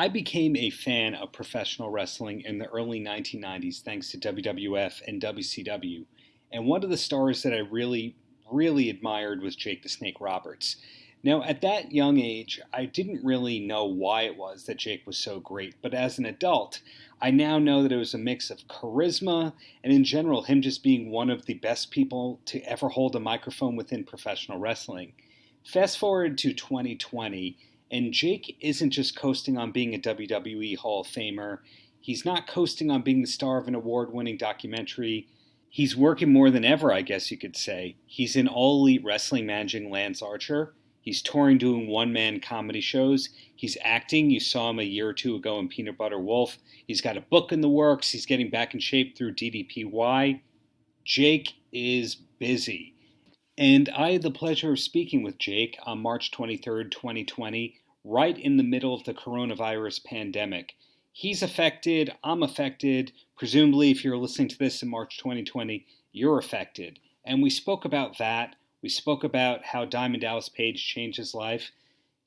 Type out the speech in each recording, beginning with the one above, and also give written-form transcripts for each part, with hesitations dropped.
I became a fan of professional wrestling in the early 1990s thanks to WWF and WCW. And one of the stars that I really admired was Jake the Snake Roberts. Now, at that young age, I didn't really know why it was that Jake was so great, but as an adult, I now know that it was a mix of charisma and, in general, him just being one of the best people to ever hold a microphone within professional wrestling. Fast forward to 2020, and Jake isn't just coasting on being a WWE Hall of Famer. He's not coasting on being the star of an award-winning documentary. He's working more than ever, I guess you could say. He's in All Elite Wrestling managing Lance Archer. He's touring doing one-man comedy shows. He's acting. You saw him a year or two ago in Peanut Butter Wolf. He's got a book in the works. He's getting back in shape through DDPY. Jake is busy. And I had the pleasure of speaking with Jake on March 23rd, 2020, right in the middle of the coronavirus pandemic. He's affected, I'm affected. Presumably, if you're listening to this in March 2020, you're affected. And we spoke about that. We spoke about how Diamond Dallas Page changed his life,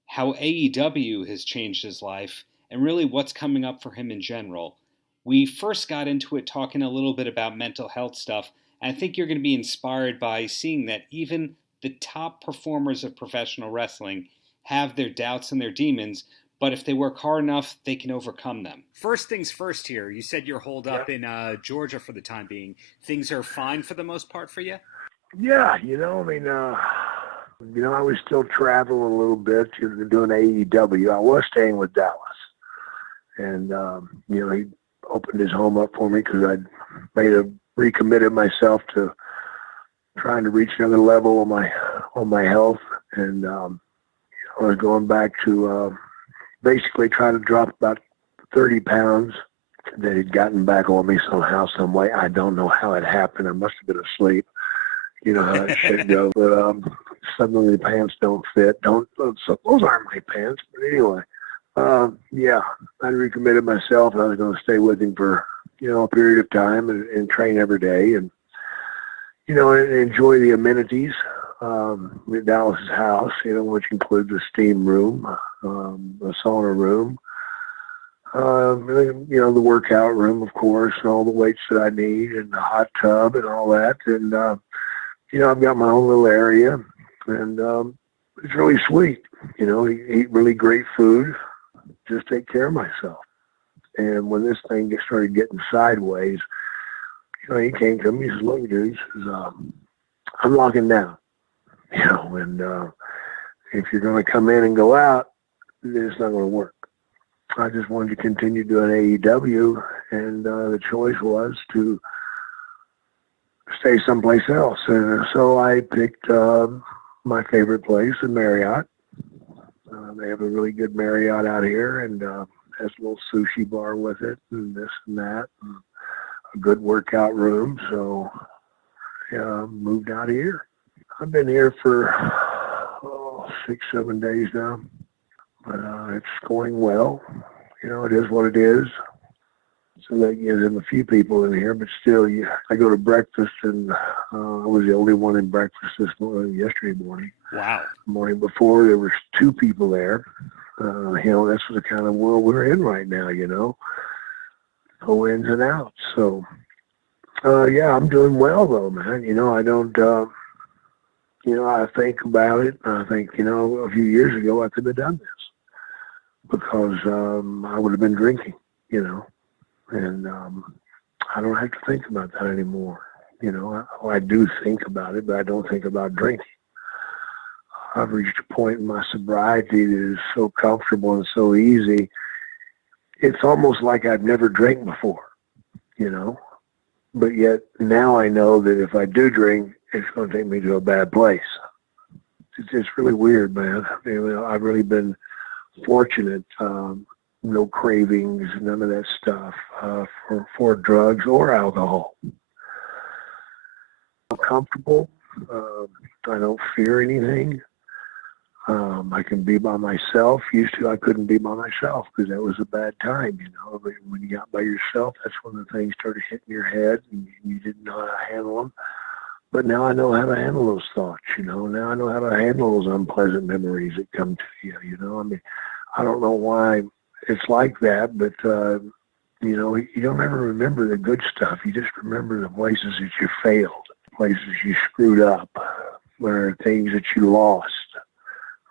how AEW has changed his life, and really what's coming up for him in general. We first got into it talking a little bit about mental health stuff, and I think you're going to be inspired by seeing that even the top performers of professional wrestling have their doubts and their demons, but if they work hard enough, they can overcome them. First things first here, you said you're holed up in Georgia for the time being. Things are fine for the most part for you? Yeah, I was still traveling a little bit, doing AEW. I was staying with Dallas. And, he opened his home up for me because I'd recommitted myself to trying to reach another level on my health. And I was going back to basically try to drop about 30 pounds that had gotten back on me somehow, some way. I don't know how it happened. I must have been asleep. You know how that shit goes. But suddenly the pants don't fit. So those aren't my pants. But anyway, I recommitted myself. I was going to stay with him for, a period of time and train every day and, and enjoy the amenities at Dallas's house, which includes a steam room, a sauna room, the workout room, of course, and all the weights that I need and the hot tub and all that. And, I've got my own little area, and it's really sweet. Eat really great food, just take care of myself. And when this thing started getting sideways, he came to me, he says, "Look, dude, I'm locking down. And if you're going to come in and go out, it's not going to work. I just wanted to continue doing AEW, and the choice was to stay someplace else. And so I picked my favorite place, the Marriott. They have a really good Marriott out here, and has a little sushi bar with it, and this and that, and a good workout room. So moved out here. I've been here for 6-7 days now, but it's going well. It is what it is. So that gives him a few people in here, but still, I go to breakfast, and I was the only one in breakfast yesterday morning. Wow. The morning before, there was 2 people there. That's the kind of world we're in right now, no ins and outs. So, I'm doing well, though, man. I don't, I think about it, and I think, a few years ago, I could have done this because I would have been drinking, and I don't have to think about that anymore. I do think about it, but I don't think about drinking. I've reached a point in my sobriety that is so comfortable and so easy. It's almost like I've never drank before, but yet now I know that if I do drink, it's going to take me to a bad place. It's really weird, man. I've really been fortunate. No cravings, none of that stuff for drugs or alcohol. I'm comfortable. I don't fear anything. I can be by myself. Used to, I couldn't be by myself because that was a bad time, But when you got by yourself, that's when the things started hitting your head and you didn't know how to handle them. But now I know how to handle those thoughts, Now I know how to handle those unpleasant memories that come to you, I don't know why it's like that, but, you know, you don't ever remember the good stuff. You just remember the places that you failed, places you screwed up, or things that you lost,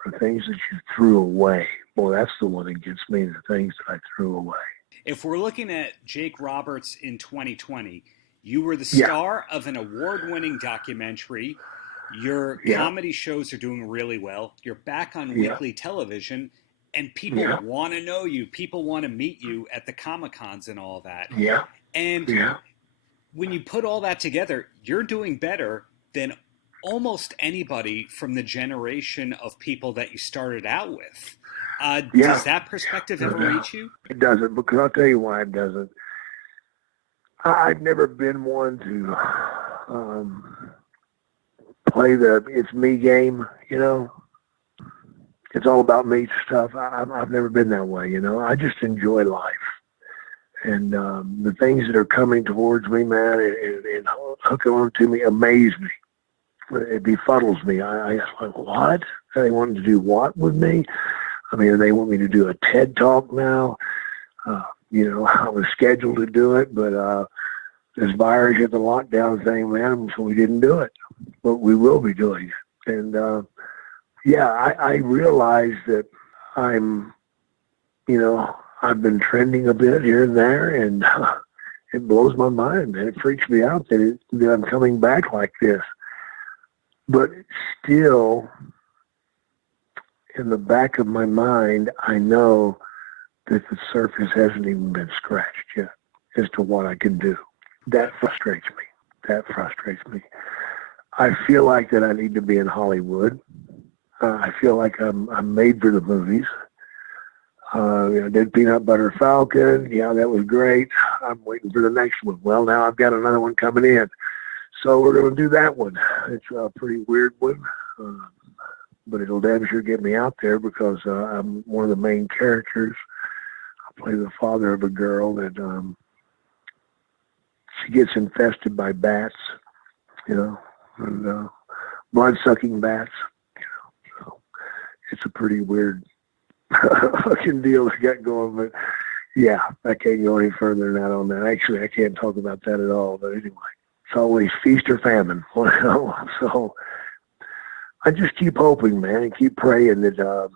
or things that you threw away. Boy, that's the one that gets me, the things that I threw away. If we're looking at Jake Roberts in 2020, you were the Yeah, star of an award-winning documentary. Your yeah, comedy shows are doing really well. You're back on yeah, weekly television, and people yeah, want to know you. People want to meet you at the Comic Cons and all that. yeah, And yeah, when you put all that together, you're doing better than almost anybody from the generation of people that you started out with. Does yeah. that perspective No ever doubt. reach you? It doesn't, because I'll tell you why it doesn't. I've never been one to play the "it's me" game. You know, it's all about me stuff. I've never been that way. You know, I just enjoy life, and the things that are coming towards me, man, and hooking on to me, amaze me. It befuddles me. I like, what? They wanting to do what with me? I mean, they want me to do a TED talk now. You know, I was scheduled to do it, but this virus hit the lockdown thing, man, so we didn't do it. But we will be doing it. And yeah, I realize that I'm, you know, I've been trending a bit here and there, and it blows my mind, man. It freaks me out that I'm coming back like this. But still, in the back of my mind, I know that the surface hasn't even been scratched yet as to what I can do. That frustrates me. That frustrates me. I feel like that I need to be in Hollywood. I feel like I'm made for the movies. I did Peanut Butter Falcon. Yeah, that was great. I'm waiting for the next one. Well, now I've got another one coming in. So we're going to do that one. It's a pretty weird one. But it'll damn sure get me out there because I'm one of the main characters. I play the father of a girl that she gets infested by bats, you know, and blood-sucking bats. So it's a pretty weird fucking deal they got going. But yeah, I can't go any further than that on that. Actually, I can't talk about that at all. But anyway, it's always feast or famine. So I just keep hoping, man, and keep praying that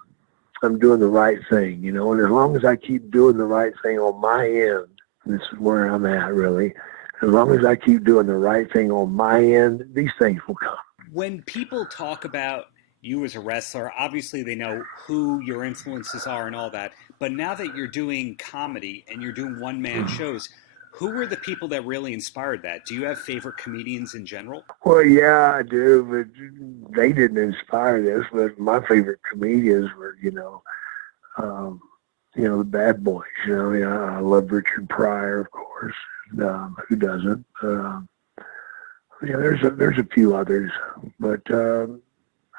I'm doing the right thing, you know. And as long as I keep doing the right thing on my end, this is where I'm at, really. As long as I keep doing the right thing on my end, these things will come. When people talk about you as a wrestler, obviously they know who your influences are and all that. But now that you're doing comedy and you're doing one-man shows, who were the people that really inspired that? Do you have favorite comedians in general? Well, yeah, I do, but they didn't inspire this. But my favorite comedians were, the bad boys. I love Richard Pryor, of course. Who doesn't? There's a few others, but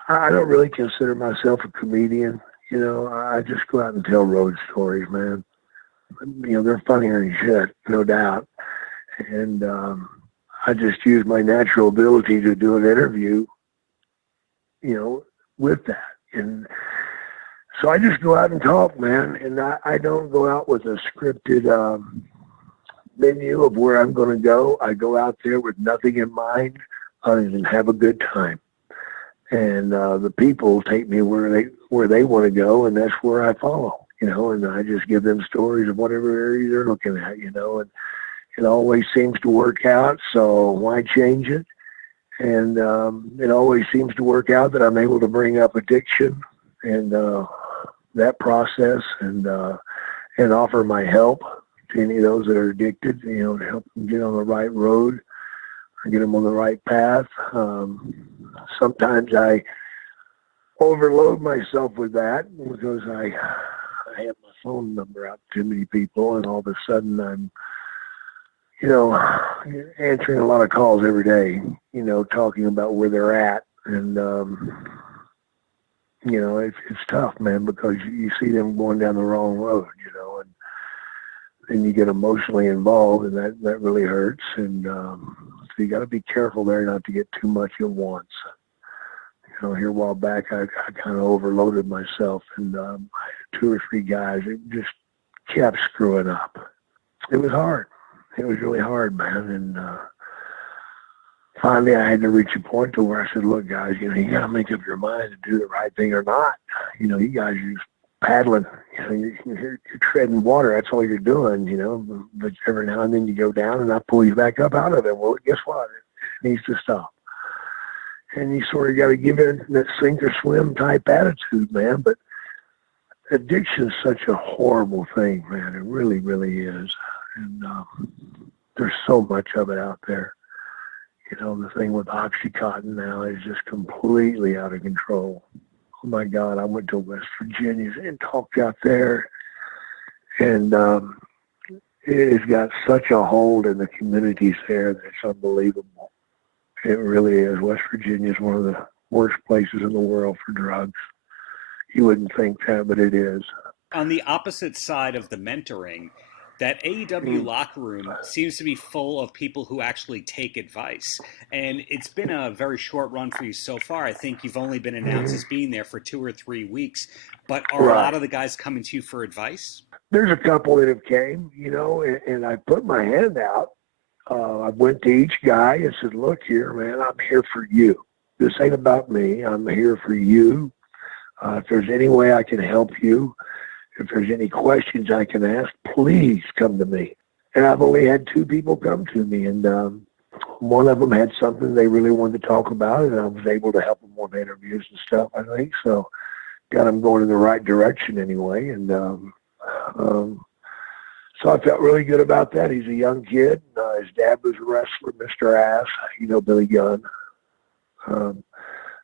I don't really consider myself a comedian. You know, I just go out and tell road stories, man. You know, they're funnier than shit, no doubt. And I just use my natural ability to do an interview, with that. And so I just go out and talk, man. And I don't go out with a scripted menu of where I'm going to go. I go out there with nothing in mind other than have a good time. And the people take me where they want to go, and that's where I follow, and I just give them stories of whatever area they're looking at, and it always seems to work out, so why change it? And it always seems to work out that I'm able to bring up addiction and that process and offer my help to any of those that are addicted, to help them get on the right road or get them on the right path. Sometimes I overload myself with that because I have my phone number out to too many people, and all of a sudden I'm, answering a lot of calls every day, talking about where they're at. And, it's tough, man, because you see them going down the wrong road, and then you get emotionally involved, and that really hurts. And so you got to be careful there not to get too much at once. Here a while back, I kind of overloaded myself, and I had 2 or 3 guys that just kept screwing up. It was hard. It was really hard, man. And finally, I had to reach a point to where I said, "Look, guys, you got to make up your mind to do the right thing or not. You guys are just paddling. You're treading water. That's all you're doing. But every now and then you go down, and I pull you back up out of it. Well, guess what? It needs to stop." And you sort of got to give it that sink or swim type attitude, man. But addiction is such a horrible thing, man. It really, really is. And there's so much of it out there. The thing with Oxycontin now is just completely out of control. Oh my God, I went to West Virginia and talked out there, and it has got such a hold in the communities there that it's unbelievable. It really is. West Virginia is one of the worst places in the world for drugs. You wouldn't think that, but it is. On the opposite side of the mentoring, that AEW locker room seems to be full of people who actually take advice. And it's been a very short run for you so far. I think you've only been announced as being there for 2 or 3 weeks. But are a lot of the guys coming to you for advice? There's a couple that have came, and I put my hand out. I went to each guy and said, "Look here, man, I'm here for you. This ain't about me. I'm here for you. If there's any way I can help you, if there's any questions I can ask, please come to me." And I've only had 2 people come to me, and one of them had something they really wanted to talk about, and I was able to help them with interviews and stuff, I think. So got them going in the right direction anyway. And so I felt really good about that. He's a young kid. His dad was a wrestler, Mr. Ass. Billy Gunn.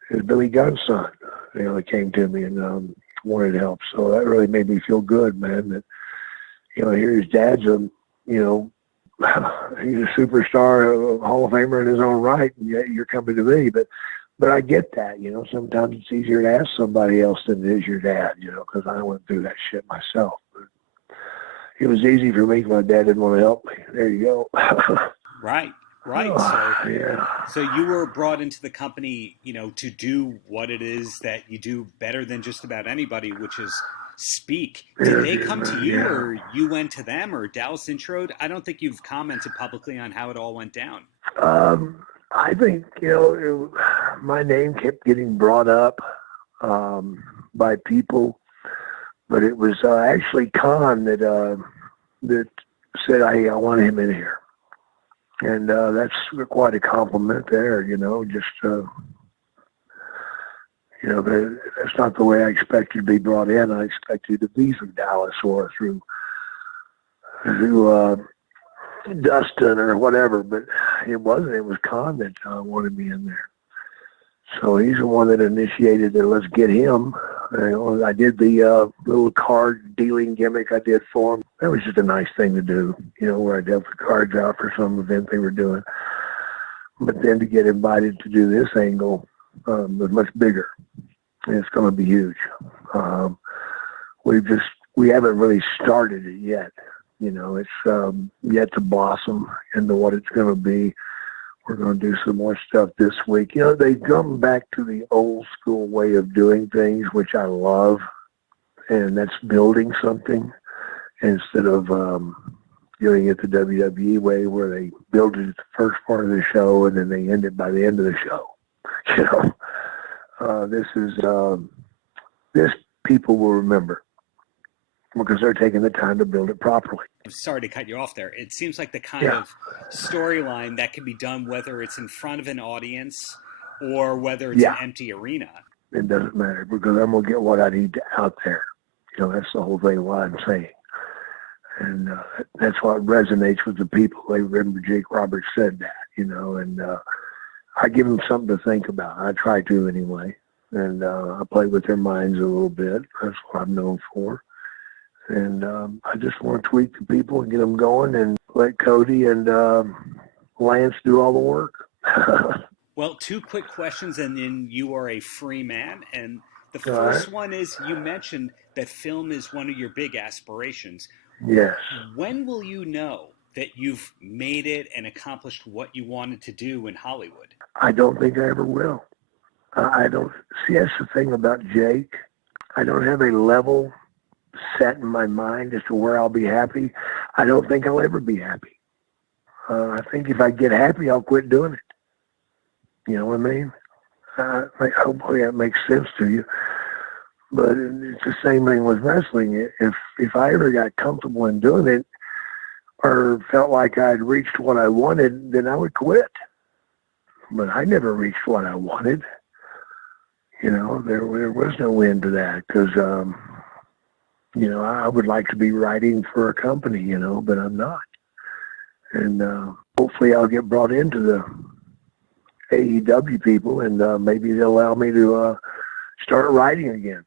It's Billy Gunn's son. That came to me and wanted help. So that really made me feel good, man. That here his dad's he's a superstar, a Hall of Famer in his own right, and yet you're coming to me. But I get that. Sometimes it's easier to ask somebody else than it is your dad. Because I went through that shit myself. But it was easy for me because my dad didn't want to help me. There you go. Right. So you were brought into the company, to do what it is that you do better than just about anybody, which is speak. Did they come to you, or you went to them, or Dallas introed? I don't think you've commented publicly on how it all went down. I think, my name kept getting brought up by people, but it was actually Khan that said, "Hey, I want him in here." And that's quite a compliment there, that's not the way I expected to be brought in. I expected to be through Dallas or through Dustin or whatever, but it wasn't. It was Khan that wanted me in there. So he's the one that initiated it. Let's get him. I did the little card dealing gimmick I did for him. That was just a nice thing to do, where I dealt the cards out for some event they were doing. But then to get invited to do this angle was much bigger. And it's going to be huge. We haven't really started it yet. It's yet to blossom into what it's going to be. We're going to do some more stuff this week. They've come back to the old school way of doing things, which I love, and that's building something instead of doing it the WWE way, where they build it at the first part of the show and then they end it by the end of the show. This people will remember because they're taking the time to build it properly. I'm sorry to cut you off there. It seems like the kind of storyline that can be done, whether it's in front of an audience or whether it's an empty arena. It doesn't matter because I'm going to get what I need out there. That's the whole thing of what I'm saying. And that's what resonates with the people. They remember Jake Roberts said that, and I give them something to think about. I try to anyway. And I play with their minds a little bit. That's what I'm known for. And I just want to tweak the people and get them going and let Cody and Lance do all the work. Well, 2 quick questions, and then you are a free man. And the first one is, you mentioned that film is one of your big aspirations. Yes. When will you know that you've made it and accomplished what you wanted to do in Hollywood? I don't think I ever will. I don't see. That's the thing about Jake. I don't have a level set in my mind as to where I'll be happy, I don't think I'll ever be happy. I think if I get happy, I'll quit doing it. You know what I mean? Hopefully that makes sense to you. But it's the same thing with wrestling. If I ever got comfortable in doing it or felt like I'd reached what I wanted, then I would quit. But I never reached what I wanted. You know, there was no end to that because, you know, I would like to be writing for a company, you know, but I'm not. And hopefully I'll get brought into the AEW people and maybe they'll allow me to start writing again.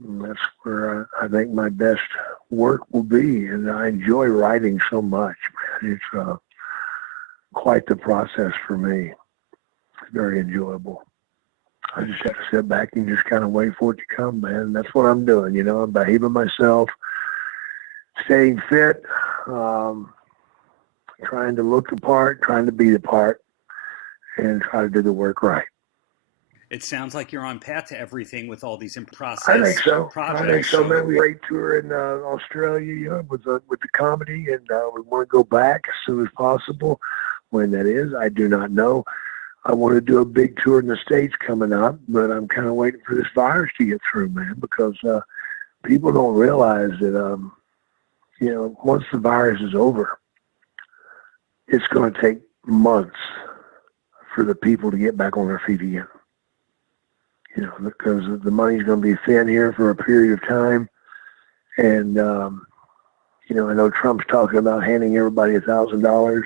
And that's where I think my best work will be. And I enjoy writing so much, man. It's quite the process for me. It's very enjoyable. I just have to sit back and just kind of wait for it to come, man. And that's what I'm doing. You know, I'm behaving myself, staying fit, trying to look the part, trying to be the part, and try to do the work right. It sounds like you're on path to everything with all these in-process I think so. projects. I think so, man. We had a great tour in Australia, you know, with the comedy, and we want to go back as soon as possible. When that is, I do not know. I want to do a big tour in the States coming up, but I'm kind of waiting for this virus to get through, man, because people don't realize that, you know, once the virus is over, it's going to take months for the people to get back on their feet again. You know, because the money's going to be thin here for a period of time. And, you know, I know Trump's talking about handing everybody $1,000.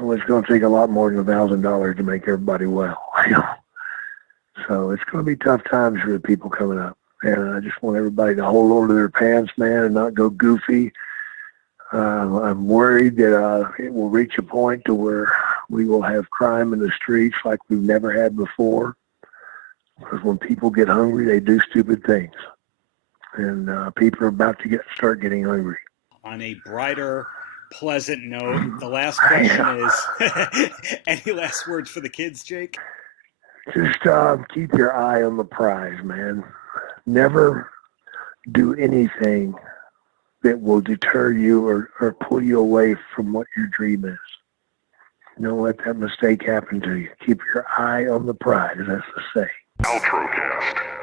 Well, it's going to take a lot more than $1,000 to make everybody well. You know? So it's going to be tough times for the people coming up. And I just want everybody to hold on to their pants, man, and not go goofy. I'm worried that it will reach a point to where we will have crime in the streets like we've never had before. Because when people get hungry, they do stupid things. And people are about to start getting hungry. On a brighter, pleasant note, the last question is, any last words for the kids, Jake? Just keep your eye on the prize, man. Never do anything that will deter you or pull you away from what your dream is. Don't let that mistake happen to you. Keep your eye on the prize, as to say. Paltrocast.